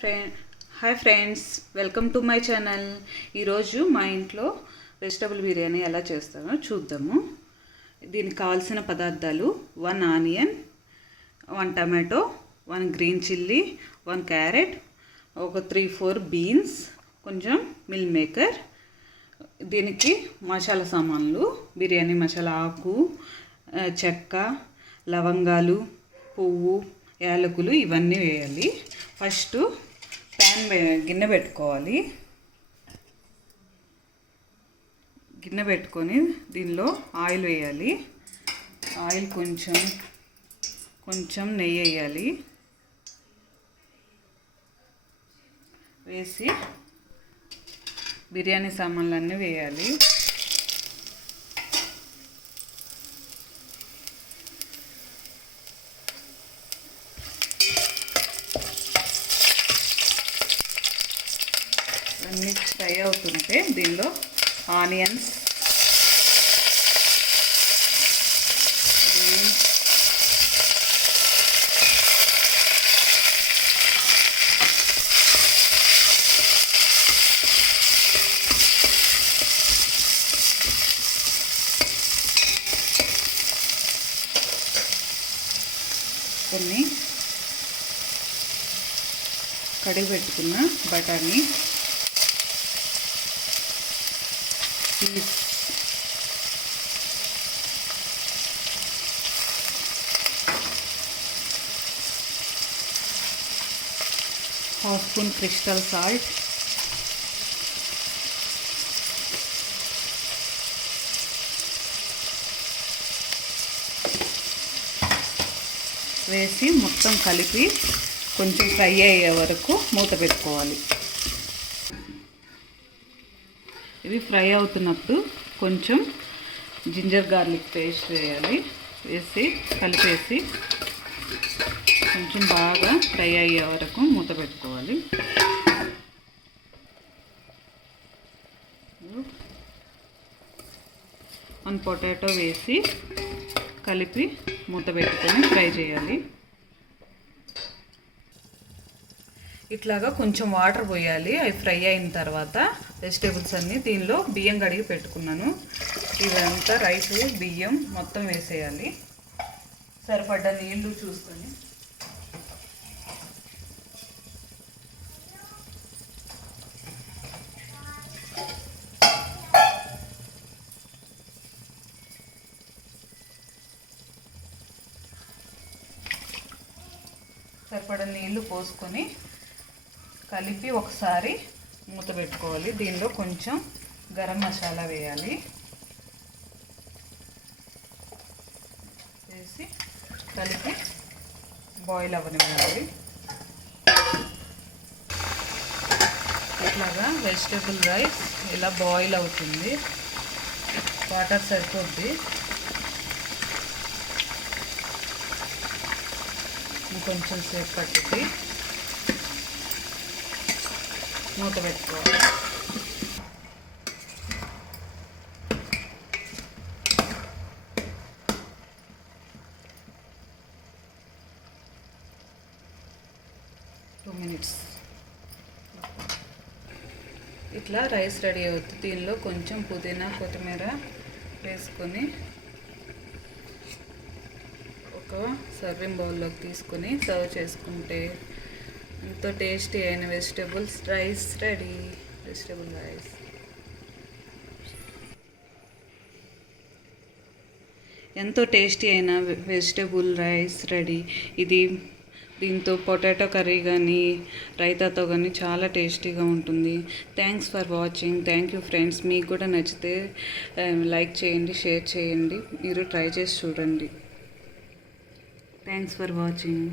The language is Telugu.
ఫ్రె hi friends welcome to my channel. ఈరోజు మా ఇంట్లో వెజిటబుల్ బిర్యానీ ఎలా చేస్తామో చూద్దాము. దీనికి కావాల్సిన పదార్థాలు one onion one tomato one green chilli one carrot ఒక త్రీ ఫోర్ బీన్స్ కొంచెం మిల్ మేకర్. దీనికి మసాలా సామాన్లు బిర్యానీ మసాలా ఆకు చెక్క లవంగాలు పువ్వు యాలకులు ఇవన్నీ వేయాలి. ఫస్ట్ ప్యాన్ గిన్నె పెట్టుకోవాలి. గిన్నె పెట్టుకొని దీనిలో ఆయిల్ వేయాలి. ఆయిల్ కొంచెం కొంచెం నెయ్యి వేయాలి. వేసి బిర్యానీ సామాన్లన్నీ వేయాలి. అన్నీ ఫ్రై అవుతుంటే దీనిలో ఆనియన్స్ కొన్ని కడిగి పెట్టుకున్న బఠానీ. Peas half spoon crystal salt వేసి మొత్తం కలిపి కొంచెం ఫ్రై అయ్యే వరకు మూత పెట్టుకోవాలి. ఇవి ఫ్రై అవుతున్నప్పుడు కొంచెం జింజర్ గార్లిక్ పేస్ట్ వేయాలి. వేసి కలిపేసి కొంచెం బాగా ఫ్రై అయ్యే వరకు మూత పెట్టుకోవాలి. వన్ పొటాటో వేసి కలిపి మూత పెట్టుకొని ఫ్రై చేయాలి. ఇట్లాగా కొంచెం వాటర్ పోయాలి. అవి ఫ్రై అయిన తర్వాత వెజిటేబుల్స్ అన్నీ దీనిలో బియ్యం కడిగి పెట్టుకున్నాను. ఇదంతా రైస్ బియ్యం మొత్తం వేసేయాలి. సరిపడ్డ నీళ్ళు చూసుకొని. సరిపడ నీళ్ళు పోసుకొని కలిపి ఒకసారి మూత పెట్టుకోవాలి. దీనిలో కొంచెం గరం మసాలా వేయాలి. వేసి కలిపి బాయిల్ అవ్వనివ్వాలి ఇట్లాగా వెజిటేబుల్ రైస్ ఇలా బాయిల్ అవుతుంది. వాటర్ సరిపోద్ది. ఇంకొంచెం సేపు పట్టుకి మూత పెట్టుకోవాలి టూ మినిట్స్ ఇట్లా రైస్ రెడీ అవుతుంది దీనిలో కొంచెం పుదీనా కొత్తిమీర వేసుకొని ఒక సర్వింగ్ బౌల్లోకి తీసుకొని సర్వ్ చేసుకుంటే ఎంతో టేస్టీ అయిన vegetables rice ready. Vegetable rice. ఎంతో టేస్టీ అయిన వెజిటేబుల్ రైస్ రెడీ. ఇది దీంతో పొటాటో కర్రీ కానీ రైతాతో కానీ చాలా టేస్టీగా ఉంటుంది. Thanks for watching. Thank you friends. మీకు కూడా నచ్చితే లైక్ చేయండి షేర్ చేయండి. మీరు ట్రై చేసి చూడండి. Thanks for watching.